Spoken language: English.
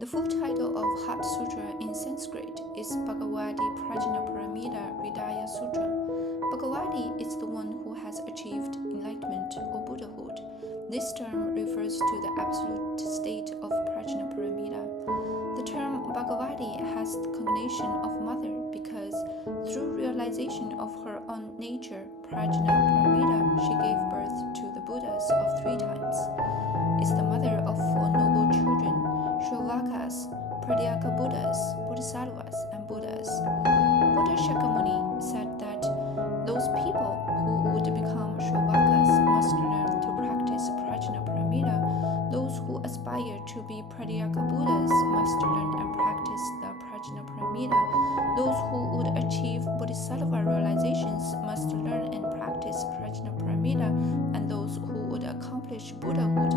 The full title of Heart Sutra in Sanskrit is Bhagavati Prajnaparamita Hridaya Sutra. Bhagavati is the one who has achieved enlightenment or buddhahood. This term refers to the absolute state of Prajnaparamita. The term Bhagavati has the connotation of mother because through realization of her own nature, Prajnaparamita, she gave birth to the Buddhas of 3 times. Is the mother of 4 noble children, shravakas, pratyek abuddhas, bodhisattvas, and buddhas. Buddha Shakyamuni said that those people who would become shravakas must learn to practice Prajnaparamita. Those who aspire to be pratyek buddhas must learn and practice the Prajnaparamita. Those who would achieve bodhisattva realizations must learn and practice Prajnaparamita, and those who would accomplish buddhahood